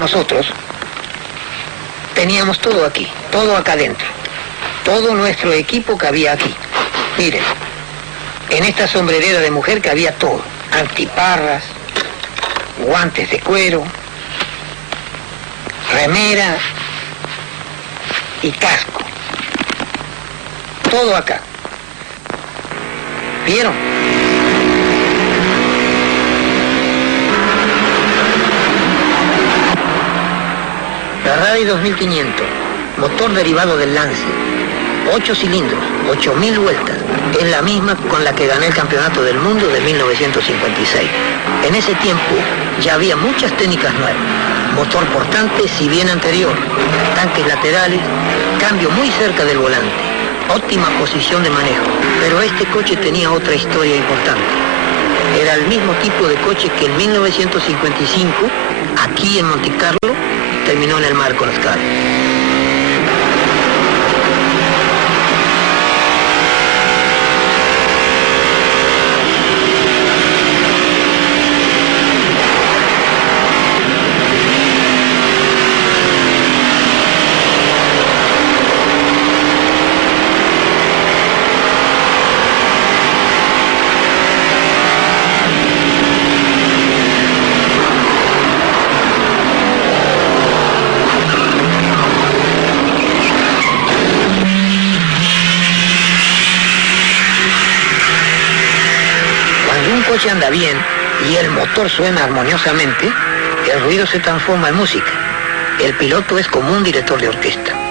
Nosotros teníamos todo aquí, todo acá adentro, todo nuestro equipo cabía aquí. Miren, en esta sombrerera de mujer cabía todo, antiparras, guantes de cuero, remera y casco. Todo acá. ¿Vieron? Ferrari 2500, motor derivado del Lance, 8 cilindros, 8000 vueltas, es la misma con la que gané el campeonato del mundo de 1956. En ese tiempo ya había muchas técnicas nuevas, motor portante si bien anterior, tanques laterales, cambio muy cerca del volante, óptima posición de manejo, pero este coche tenía otra historia importante. Era el mismo tipo de coche que en 1955, aquí en Monte Carlo, terminó en el mar con Oscar. Cuando un coche anda bien y el motor suena armoniosamente, el ruido se transforma en música. El piloto es como un director de orquesta.